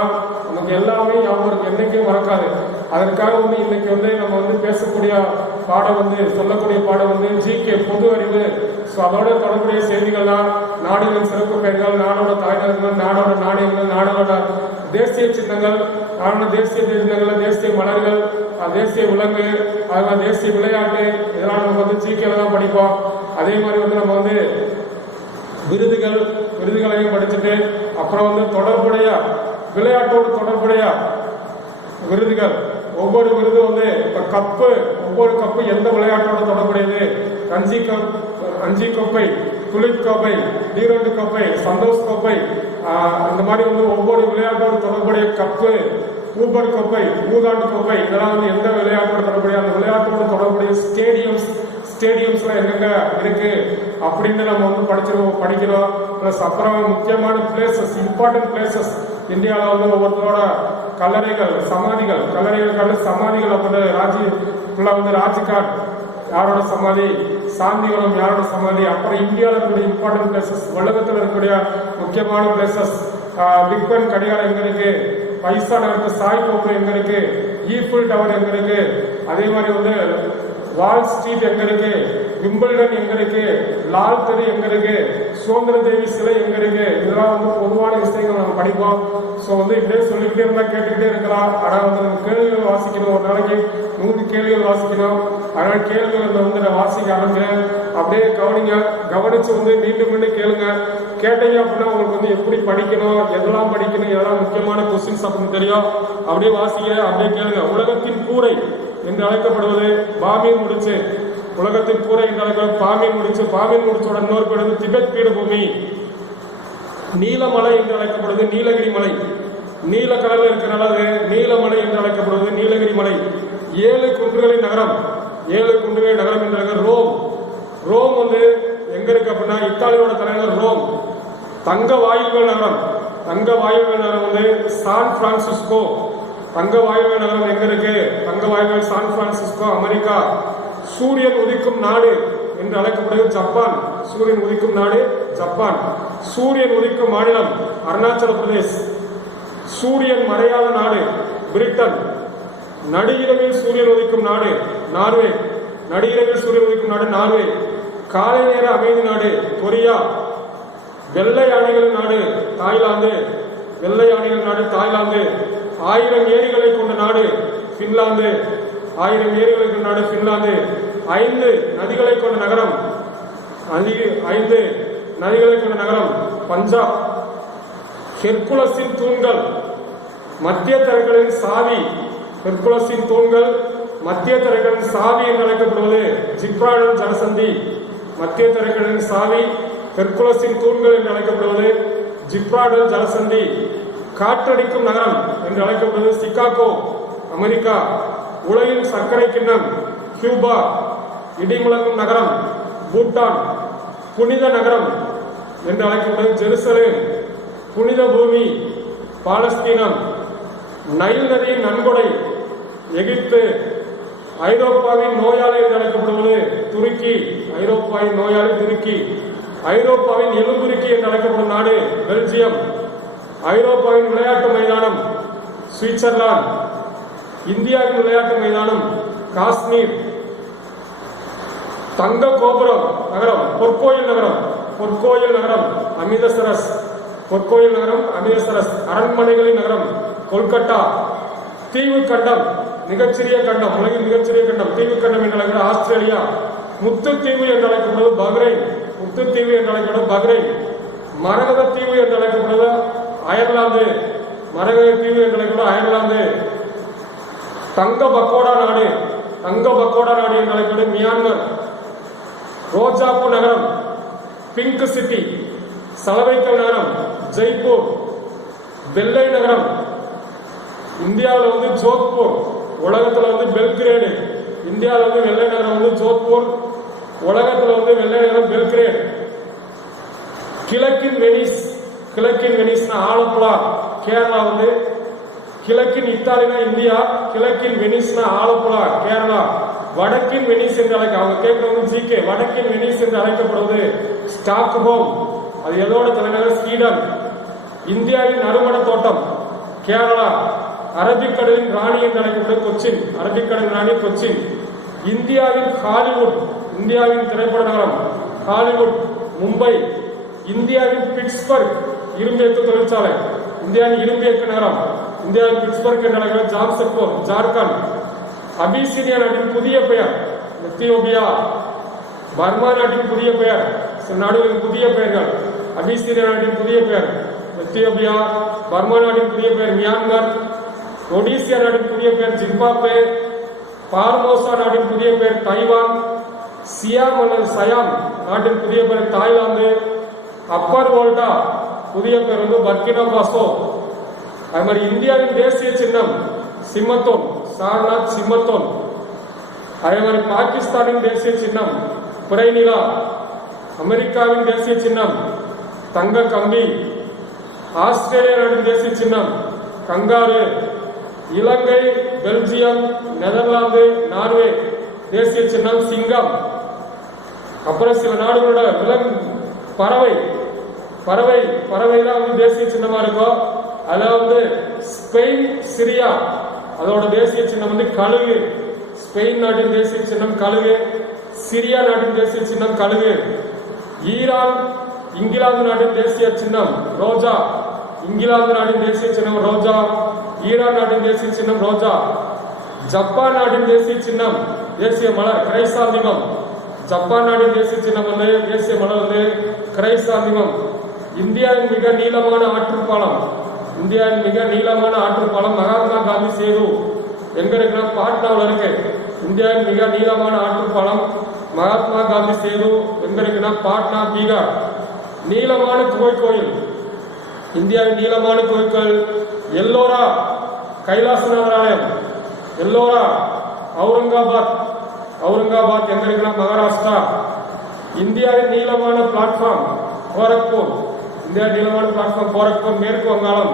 நமக்கு எல்லாமே ஞாபகம் என்னைக்கும் மறக்காது. அதற்காக வந்து இன்னைக்கு வந்து நம்ம வந்து பேசக்கூடிய பாடம் வந்து சொல்லக்கூடிய பாடம் வந்து ஜிகே, பொது அறிவு. ஸோ அதோட தொடர்புடைய செய்திகள்லாம் நாடுகளின் சிறப்பு பெயர்கள், நாடோட தாய்நாடுகள், நாடோட நாணயங்கள், நாடோட தேசிய சின்னங்கள், நாடோட தேசிய சின்னங்கள், தேசிய மலர்கள், தேசிய விலங்கு, அதெல்லாம் தேசிய விளையாட்டு, இதெல்லாம் நம்ம வந்து ஜிகேல தான் படிப்போம். அதே மாதிரி வந்து நம்ம வந்து விருதுகளையும் படிச்சுட்டு அப்புறம் வந்து தொடர்புடைய விளையாட்டோடு தொடர்புடைய விருதுகள், ஒவ்வொரு விருது வந்து இப்ப ஒவ்வொரு கப்பு எந்த விளையாட்டோட தொடர்புடையது? ரஞ்சி கோப்பை, துலிப் கோப்பை, நீரோண்டு கோப்பை, சந்தோஷ் கோப்பை, இந்த மாதிரி வந்து ஒவ்வொரு விளையாட்டோடு தொடர்புடைய கப்பு, ஊபர் கோப்பை, ஊதாண்டு கோப்பை, இதெல்லாம் வந்து எந்த விளையாட்டோட தொடர்புடைய, அந்த விளையாட்டோட தொடர்புடைய ஸ்டேடியம்ஸ்ல எங்கெங்க இருக்கு அப்படின்னு நம்ம வந்து படிக்கிறோம். பிளஸ் அப்புறம் முக்கியமான பிளேசஸ், இம்பார்ட்டன்ட் பிளேசஸ் இந்தியாவில் வந்து ஒவ்வொருத்தரோட கல்லறைகள், சமாதிகள் அப்படின்னு ராஜ்காட் யாரோட சமாதி, சாந்திவனம் யாரோட சமாதி, அப்புறம் இந்தியாவில் இருக்கக்கூடிய இம்பார்ட்டன்ட் பிளேசஸ், உலகத்தில் இருக்கக்கூடிய முக்கியமான பிளேசஸ், பிக் பென் கடிகாரம் எங்க இருக்கு, பைசா நகரத்து சாய் கோபுரம் எங்க இருக்கு, ஈஃபில் டவர் எங்க இருக்கு, அதே மாதிரி வந்து வால் ஸ்ட்ரீட் எங்க இருக்கு, விம்பிள்டன் எங்க இருக்கு, லால் தெரு எங்க இருக்கு, சுதந்திர தேவி சிலை எங்க இருக்கு, இதெல்லாம் வந்து பொதுவான விஷயங்கள் நம்ம படிப்போம். ஸோ வந்து இப்படியே சொல்லிக்கிட்டே இருந்தா கேட்டுக்கிட்டே இருக்கலாம். ஆனால் வந்து நம்ம கேள்விகள் வாசிக்கணும். ஒரு நாளைக்கு 100 கேள்விகள் வாசிக்கணும். அதனால கேள்விகள் வந்து நான் வாசிக்க ஆரம்பிக்கிறேன். அப்படியே கவனிச்சு வந்து மீண்டும் கேளுங்க. கேட்டீங்க அப்படின்னா உங்களுக்கு வந்து எப்படி படிக்கணும், எதெல்லாம் முக்கியமான கொஸ்டின்ஸ் அப்படின்னு தெரியும். அப்படியே வாசிக்கிறேன், அப்படியே கேளுங்க. உலகத்தின் கூரை என்று அழைக்கப்படுவது பாமீர் முடிச்சு. உலகத்தின் கூரை என்று அழைக்கப்படுவது பாமீர் முடிச்சோட இன்னொரு பேர் வந்து திபெத் பீடபூமி. நீலமலை என்று அழைக்கப்படுவது நீலகிரி மலை. நீல கடலில் இருக்கிறனால நீலமலை என்று அழைக்கப்படுவது நீலகிரி மலை. 7 குன்றுகளின் நகரம் என்று ரோம். ரோம் வந்து எங்க இருக்கு அப்படின்னா இத்தாலியோட தலைநகர் ரோம். தங்க வாயுகள் நகரம் வந்து சான் பிரான்சிஸ்கோ. தங்க வாயுகள் நகரம் எங்க இருக்கு? தங்க வாயுகள் சான் பிரான்சிஸ்கோ, அமெரிக்கா. சூரியன் உதிக்கும் நாடு என்று அழைக்கப்படுவது ஜப்பான். சூரியன் உதிக்கும் நாடு ஜப்பான். சூரியன் உதிக்கும் மாநிலம் அருணாச்சல பிரதேஷ். சூரியன் மறையாத நாடு பிரிட்டன். நடுஇரவில் சூரியன் உதிக்கும் நாடு நார்வே. காலை நேர அமைதி நாடு கொரியா. வெள்ளை யானைகளின் நாடு தாய்லாந்து. 1000 ஏரிகளை கொண்ட நாடு பின்லாந்து. 5 நதிகளை கொண்ட நகரம் பஞ்சாப். ஹெர்குலஸின் தூண்கள் மத்திய தரைகளின் சாவி. மத்திய தரைகளின் சாவி என்று அழைக்கப்படுவது ஜிப்ரால்டர் ஜலசந்தி. மத்திய தரைகளின் சாவி, ஹெர்குலஸின் தூண்கள் என்று அழைக்கப்படுவது ஜிப்ரால்டர் ஜலசந்தி. காற்றடிக்கும் நகரம் என்று அழைக்கப்படுவது சிகாகோ, அமெரிக்கா. உலகின் சர்க்கரை கிண்ணம் கியூபா. இடிமுழங்கும் நகரம் பூட்டான். புனித நகரம் என்று அழைக்கப்படுவது ஜெருசலேம். புனித பூமி பாலஸ்தீனம். நைல் நதியின் நன்கொடை எகிப்து. ஐரோப்பாவின் நோயாளி என்று அழைக்கப்படுவது துருக்கி. ஐரோப்பாவின் எலும்புருக்கி என்று அழைக்கப்படும் நாடு பெல்ஜியம். ஐரோப்பாவின் விளையாட்டு மைதானம் சுவிட்சர்லாந்து. இந்தியாவின் விளையாட்டு மைதானம் காஷ்மீர். தங்க கோபுரம் நகரம் பொற்கோயில் நகரம், பொற்கோயில் நகரம் அமிர்தசரஸ், பொற்கோயில் நகரம் அமிர்தசரஸ். அரண்மனைகளின் நகரம் கொல்கத்தா. தீவு கண்டம் மிகச்சிறிய கண்டம், உலகின் மிகச்சிறிய கண்டம் தீவு கண்டம் என்று அழைக்கப்படும் ஆஸ்திரேலியா. முத்துத்தீவு என்று அழைக்கப்படுவது பஹ்ரைன், முத்துத்தீவு என்று அழைக்கப்படும் பஹ்ரைன். மரகத தீவு என்று அழைக்கப்படுவது அயர்லாந்து, மரகத தீவு என்று அழைக்கப்படும் அயர்லாந்து. தங்க பக்கோடா நாடு, தங்க பக்கோடா நாடு என்று அழைக்கப்படும் மியான்மர். ரோஜாப்பூ நகரம் பிங்க் சிட்டி. சலவைக்கல் நகரம் ஜெய்ப்பூர். வெள்ளை நகரம் இந்தியாவில் ஜோத்பூர், உலகத்தில் பெல்கிரேடு. இந்தியாவில் வெள்ளை நகரம் ஜோத்பூர், உலகத்தில் வெள்ளை நகரம் பெல்கிரேடு. கிழக்கின் வெனிஸ், கிழக்கின் வெனிஸ்னா ஆலப்புழா கேரளா. கிழக்கின் இத்தாலினா இந்தியா, கிழக்கின் வெனிஸ்னா ஆலப்புழா கேரளா. வடக்கின் வெனிஸ் என்று அவங்க கேட்கறது ஜிகே. வடக்கின் வெனிஸ் என்று அழைக்கப்படுவது ஸ்டாக்ஹோம், அது எதோட தலைநகர் ஸ்வீடன். இந்தியாவின் நறுமண தோட்டம் கேரளா. அரபிக்கடலின் ராணி என்று அழைக்கப்படுவது கொச்சின், அரபிக்கடலின் ராணி கொச்சின். இந்தியாவின் ஹாலிவுட், இந்தியாவின் திரைப்பட நகரம் ஹாலிவுட் மும்பை. இந்தியாவின் பிட்ஸ்பர்க் இரும்பேக்கு தொழிற்சாலை, இந்தியாவின் இரும்பேக்கு நகரம் இந்தியாவின் பிட்ஸ்பர்க் என்ற நகரம் ஜாம்ஷெட்பூர் ஜார்க்கண்ட். அபிசீனியா நாட்டின் புதிய பெயர் எத்தியோப்பியா. பர்மா நாட்டின் புதிய பெயர், நாடுகளின் புதிய பெயர்கள். அபிசீனியா நாட்டின் புதிய பெயர் எத்தியோப்பியா. பர்மா நாட்டின் புதிய பெயர் மியான்மர். ஒடிசியா நாட்டின் புதிய பெயர் ஜிம்பாப்வே. பார்மோசா நாட்டின் புதிய பெயர் தைவான். சியாம் அல்லது சயாம் நாட்டின் புதிய பெயர் தாய்லாந்து. அப்பர் வோல்டா புதிய பெயர் பர்கினா பாசோ. அது மாதிரி இந்தியாவின் தேசிய சின்னம் சிம்மத்தோன், சாரநாத் சிம்மத்தோன். அதே மாதிரி பாகிஸ்தானின் தேசிய சின்னம் பிறைநிலா. அமெரிக்காவின் தேசிய சின்னம் தங்க கம்பி. ஆஸ்திரேலியா நாட்டின் தேசிய சின்னம் கங்காரு. இலங்கை, பெல்ஜியம், நெதர்லாந்து, நார்வே தேசிய சின்னம் சிங்கம். அப்புறம் சில நாடுகளோட பறவை பறவை பறவை தான் தேசிய சின்னமா இருக்கும். அதுல ஸ்பெயின், சிரியா அதோட தேசிய சின்னம் கழுகு. ஸ்பெயின் நாட்டின் தேசிய சின்னம் கழுகு. சிரியா நாட்டின் தேசிய சின்னம் கழுகு. ஈரான், இங்கிலாந்து நாட்டின் தேசிய சின்னம் ரோஜா. இங்கிலாந்து நாட்டின் தேசிய சின்னம் ரோஜா. ஈரான் நாட்டின் தேசிய சின்னம் ரோஜா. ஜப்பான் நாட்டின் தேசிய சின்னம் தேசிய மலர் கிரைசாந்திமம். ஜப்பான் நாட்டின் தேசிய சின்னம் தேசிய மலர் கிரைசாந்திமம். இந்தியாவின் மிக நீளமான ஆற்றுப்பாலம், இந்தியாவின் மிக நீளமான ஆற்றுப்பாலம் மகாத்மா காந்தி சேது. எங்க இருக்குன்னா பாட்னாவில் இருக்கு. இந்தியாவின் மிக நீளமான ஆற்றுப்பாலம் மகாத்மா காந்தி சேது எங்க இருக்குன்னா பாட்னா, பீகார். நீளமான குகைக்கோயில், இந்தியாவின் நீளமான குகைக்கோயில் எல்லோரா கைலாசநாதர் ஆலயம், எல்லோரா. அவுரங்காபாத், அவுரங்காபாத் எங்க இருக்குன்னா மகாராஷ்டிரா. இந்தியாவின் நீளமான பிளாட்ஃபார்ம் கோரக்பூர், இந்தியா நீளமான பிளாட்ஃபார்ம் கோரக்பூர் மேற்கு வங்காளம்.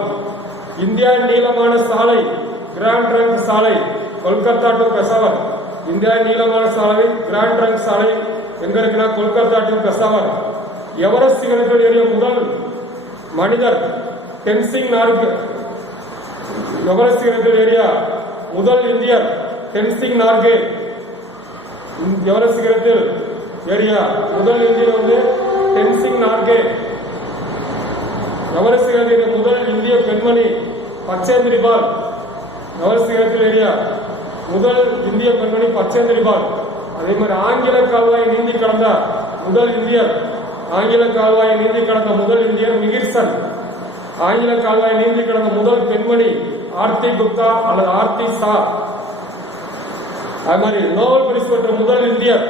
இந்தியாவின் நீளமான சாலை கிராண்ட் ட்ரங்க் சாலை கொல்கத்தா டு பெசாவர். இந்தியாவின் நீளமான சாலை கிராண்ட் ட்ரங்க் சாலை எங்க இருக்குன்னா கொல்கத்தா டு பெசாவர். எவரெஸ்ட் சிகரத்தில் ஏறிய முதல் மனிதர் டென்சிங் நார்கே. எவரெஸ்ட் சிகரத்தில் ஏறிய முதல் இந்தியர் டென்சிங் நார்கே. எவரெஸ்ட் சிகரத்தில் ஏறிய முதல் இந்தியர் டென்சிங் நார்கே. எவரெஸ்ட் சிகரத்தில் முதல் இந்திய பெண்மணி பச்சேந்திரி பால். எவரெஸ்ட் சிகரத்தில் ஏறிய முதல் இந்திய பெண்மணி பச்சேந்திரி பால். அதே மாதிரி ஆங்கில கால்வாயை நீந்தி கடந்த முதல் இந்தியர், ஆங்கில கால்வாயை நீந்தி கடந்த முதல் இந்தியர் மிகிர்சன். ஆங்கில கால்வாயை நீந்தி கடந்த முதல் பெண்மணி ஆர்த்தி குப்தா அல்லது ஆர்த்தி சா. அது மாதிரி நோபல் பரிசு பெற்ற முதல் இந்தியர்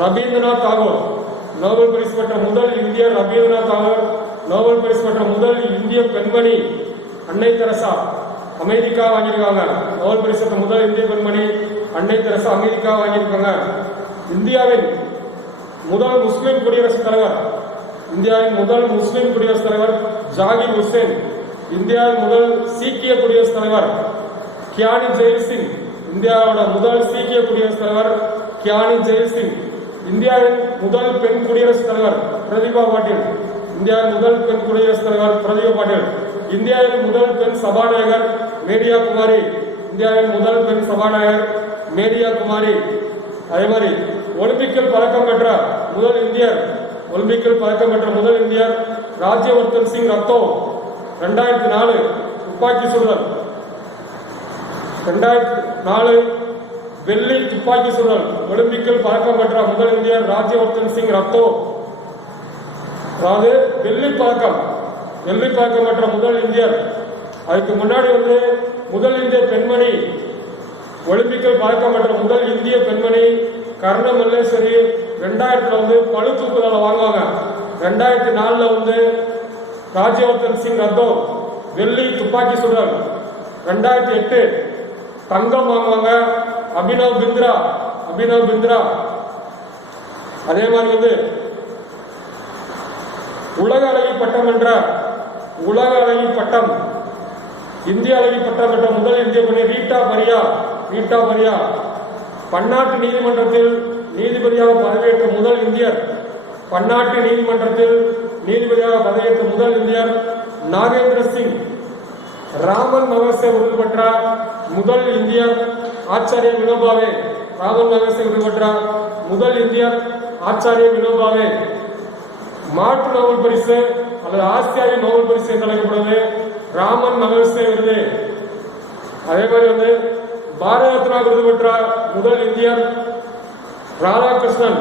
ரவீந்திரநாத் தாகூர். நோபல் பரிசு பெற்ற முதல் இந்தியர் ரவீந்திரநாத் தாகூர். நோபல் பரிசு பெற்ற முதல் இந்திய பெண்மணி அன்னை தெரசா, அமெரிக்கா வாங்கியிருக்காங்க. நோபல் பரிசு பெற்ற முதல் இந்திய பெண்மணி அன்னை தெரசா, அமெரிக்கா வாங்கியிருக்காங்க. இந்தியாவின் முதல் முஸ்லிம் குடியரசுத் தலைவர், இந்தியாவின் முதல் முஸ்லிம் குடியரசுத் தலைவர் ஜாகிர் ஹுசேன். இந்தியாவின் முதல் சீக்கிய குடியரசுத் தலைவர் கியானி ஜெயில் சிங். இந்தியாவோட முதல் சீக்கிய குடியரசுத் தலைவர் கியானி ஜெயில் சிங். இந்தியாவின் முதல் பெண் குடியரசுத் தலைவர் பிரதிபா பாட்டீல். இந்தியாவின் முதல் பெண் குடியரசுத் தலைவர் பிரதிபா பாட்டீல். இந்தியாவின் முதல் பெண் சபாநாயகர் மேரியா குமாரி. இந்தியாவின் முதல் பெண் சபாநாயகர் மேரியா குமாரி. அதே மாதிரி ஒலிம்பிக்கில் பதக்கம் பெற்ற முதல் இந்தியர் ராஜ்யவர்தன் சிங் ரத்தோ. 2004 துப்பாக்கி சுடுதல், 2004 வெள்ளி துப்பாக்கி சுடுதல் ஒலிம்பிக்கில் பதக்கம் பெற்ற முதல் இந்தியர் ராஜ்யவர்தன் சிங் ரத்தோ. அதாவது வெள்ளி பதக்கம் பெற்ற முதல் இந்தியர். அதுக்கு முன்னாடி முதல் இந்திய பெண்மணி ஒலிம்பிக்கில் பதக்கம் பெற்ற முதல் இந்திய பெண்மணி கர்ண மல்லேஸ்வரி. 2000 பளு தூக்குதலை வாங்குவாங்க. 2004 ராஜ்யவர்தன் சிங் ரத்தோ வெள்ளி துப்பாக்கி சுடுதல். 2008 தங்கம் வாங்குவாங்க அபினவ் பிந்த்ரா. அதே மாதிரி உலக அழகி பட்டம் இந்திய அழகி பட்டம் பெற்ற முதல் இந்திய பெண் ரீட்டா பரியா. பன்னாட்டு நீதிமன்றத்தில் நீதிபதியாக பதவியேற்ற முதல் இந்தியர். நாகேந்திர சிங். ராமன் மகசே விருது பெற்ற முதல் இந்தியர் ஆச்சாரிய வினோபாவே. மாற்று நோபல் பரிசு அல்லது ஆசியாவின் நோபல் பரிசு என்று அழைக்கப்படுவது ராமன் மகசே விருது. அதே மாதிரி பாரத ரத்னா விருது பெற்ற முதல் இந்தியர் ராதாகிருஷ்ணன்.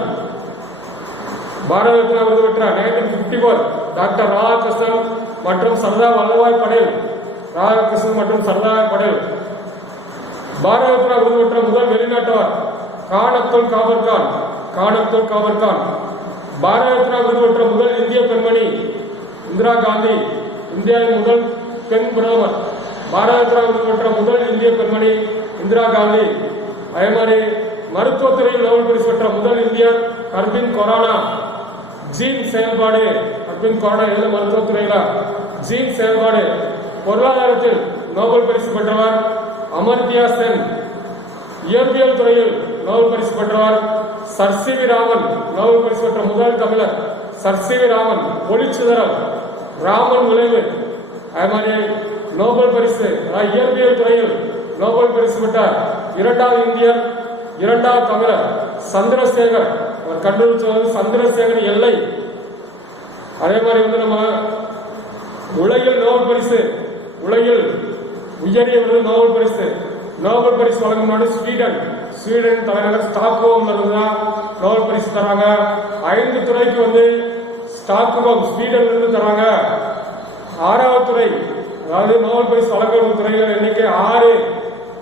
1954 டாக்டர் ராதாகிருஷ்ணன் மற்றும் சர்தார் வல்லபாய் படேல். பாரத ரத்னா விருது பெற்ற முதல் வெளிநாட்டவர் கான் அப்துல் காபர் கான். பாரத ரத்னா விருது பெற்ற முதல் இந்திய பெண்மணி இந்திரா காந்தி, இந்தியாவின் முதல் பெண் பிரதமர். பாரத ரத்னா விருது பெற்ற முதல் இந்திய பெண்மணி இந்திரா காந்தி. அதே மாதிரி மருத்துவத்துறையில் நோபல் பரிசு பெற்ற முதல் இந்தியர் அரவிந்த் கொரானா. ஜீன் செயல்பாடு மருத்துவத்துறையில ஜீன் செயல்பாடு. பொருளாதாரத்தில் நோபல் பரிசு பெற்றவர் அமர்த்தியா சென். இயற்பியல் துறையில் நோபல் பரிசு பெற்றவர் Sir C V Raman. Nobel பரிசு பெற்ற முதல் தமிழர் சர் சி வி ராமன். ஒளிச்சிதறல், ராமன் விளைவு. அதே மாதிரி நோபல் பரிசு இயற்பியல் துறையில் நோபல் பரிசு பெற்ற இரண்டாவது இந்தியர், இரண்டாவது தமிழர் சந்திரசேகர். அவர் கண்டுபிடிச்சது சந்திரசேகர் எல்லை. அதே மாதிரி நம்ம உலகில் நோபல் பரிசு, உலகில் உயரிய விருது நோபல் பரிசு வழங்கும் நாடு ஸ்வீடன் தலைநகர் ஸ்டாக்ஹோம்ல இருந்துதான் நோபல் பரிசு தராங்க. 5 துறைக்கு ஸ்டாக்ஹோம் ஸ்வீடன்ல இருந்து தராங்க. 6வது துறை, அதாவது நோபல் பரிசு வழங்கப்படும் துறைகள் எண்ணிக்கை 6.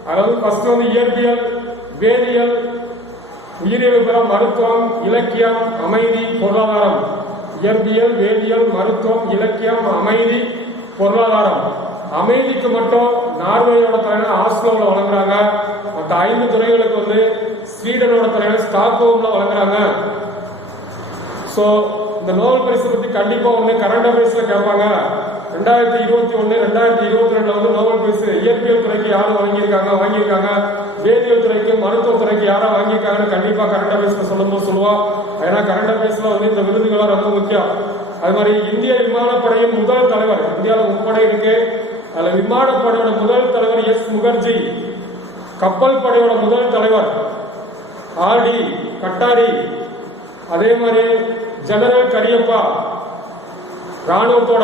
அதாவது ஃபர்ஸ்ட் இயற்பியல், வேதியியல், உயிரியல், மருத்துவம், இலக்கியம், அமைதி, பொருளாதாரம். இயற்பியல், வேதியியல், மருத்துவம், இலக்கியம், அமைதி, பொருளாதாரம். அமைதிக்கு மட்டும் நார்வேயோட தலைநகர் ஆஸ்லோவில் வழங்குறாங்க. மற்ற 5 துறைகளுக்கு ஸ்வீடனோட தலைநகர் ஸ்டாக்ஹோம்ல வழங்குறாங்க. சோ இந்த நோபல் பரிசு பத்தி கண்டிப்பா கரண்ட் அஃபேர்ஸ்ல கேட்பாங்க. 2021, 2022 நோபல் பரிசு இயற்பியல் துறைக்கு யாரும் வாங்கியிருக்காங்க, வேதியியல் துறைக்கு, மருத்துவத்துறைக்கு யாரா வாங்கியிருக்காங்கன்னு கண்டிப்பா கரண்ட் அஃபேர்ஸ்ல சொல்லுவோம். ஏன்னா கரண்ட் அஃபேர்ஸ்ல இந்த விருதுகள்லாம் ரொம்ப முக்கியம். அது மாதிரி இந்திய விமானப்படையின் முதல் தலைவர், இந்தியாவில் முப்படை இருக்கு, அதுல விமானப்படையோட முதல் தலைவர் எஸ் முகர்ஜி. கப்பல் படையோட முதல் தலைவர் ஆர்டி கட்டாரி. அதே மாதிரி ஜெனரல் கரியப்பா, ராணுவத்தோட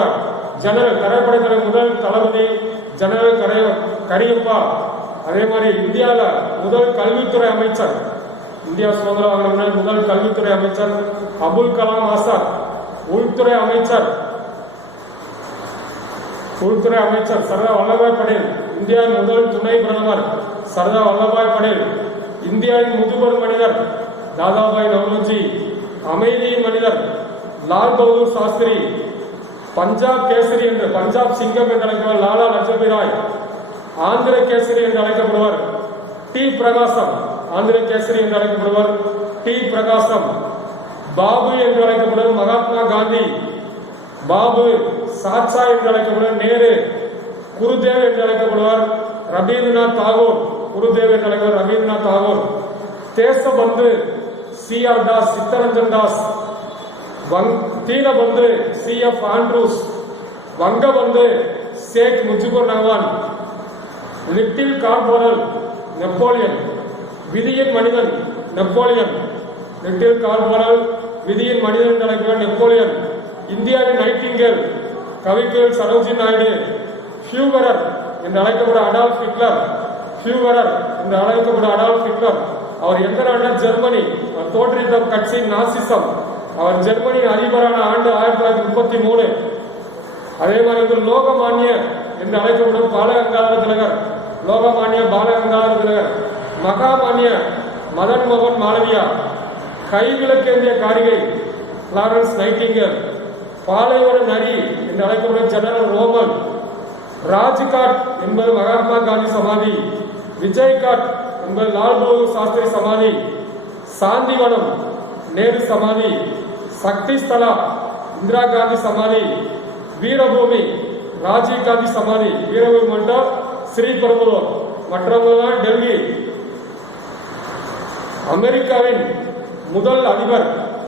ஜெனரல் தரைப்படை முதல் தளபதி ஜெனரல் கரியப்பா. அதே மாதிரி இந்தியாவில் முதல் கல்வித்துறை அமைச்சர், இந்தியா சுதந்திரம் வாங்கின முதல் கல்வித்துறை அமைச்சர் அபுல் கலாம் ஆசாத். உள்துறை அமைச்சர் சர்தார் வல்லபாய் படேல். இந்தியாவின் முதல் துணை பிரதமர் சர்தார் வல்லபாய் படேல். இந்தியாவின் முதுபெரும் மனிதர் தாதாபாய் நவ்ரோஜி. அமைதியின் மனிதர் லால் பகதூர் சாஸ்திரி. பஞ்சாப் கேசரி என்று, பஞ்சாப் சிங்கம் என்று அழைக்கப்படுவர் லாலா லஜபதி ராய். ஆந்திர கேசரி என்று அழைக்கப்படுவர் டி பிரகாசம். பாபு என்று அழைக்கப்படுவர் மகாத்மா காந்தி. பாபு. சாட்சா என்று அழைக்கப்படுவர் நேரு. குருதேவ் என்று அழைக்கப்படுவர் Rabindranath Tagore. Deshbandhu C R Das, Chittaranjan Das. Deenabandhu C F Andrews. Bangabandhu Sheikh Mujibur Rahman. Little corporal Napoleon, விதியின் மனிதன் நெப்போலியன். லிட்டில் கார்போரல் விதியின் மனிதன் என்று அழைக்கப்பட்ட நெப்போலியன். இந்தியாவின் நைட்டிங்கேல் கவிக்கோயில் சரோஜினி நாயுடு. ஃபியூகரர் என்று அழைக்கப்பட்ட அடால்ஃப் ஹிட்லர். ஃபியூகரர் என்று அழைக்கப்பட்ட அடால்ஃப் ஹிட்லர். அவர் எந்த நாடுனா ஜெர்மனி. அவர் தோற்றுவித்த கட்சி நாசிசம். அவர் ஜெர்மனி அதிபரான ஆண்டு 1933. அதே மாதிரி வந்து லோகமானிய என்று அழைக்கப்படும் பாலகங்காதர திலகர். லோகமானிய பாலகங்காதர திலகர். மகாமானிய மதன் மோகன் மாளவியா. கைவிளக்கேந்திய காரிகை பிளாரன்ஸ் நைட்டிங்கேல். பாலைவன நரி என்று அழைக்கப்படும் ஜெனரல் ரோமன். ராஜ்காட் என்பது மகாத்மா காந்தி சமாதி. விஜய்காட் என்பது லால் பகதூர் சாஸ்திரி சமாதி. சாந்திவனம் நேரு சமாதி. சக்தி ஸ்தலா இந்திரா காந்தி சமாதி. வீரபூமி ராஜீவ் காந்தி சமாதி. வீரபூமி மட்டும் ஸ்ரீபெரும்புதூர், மற்றவங்க டெல்லி. அமெரிக்காவின் முதல் அதிபர்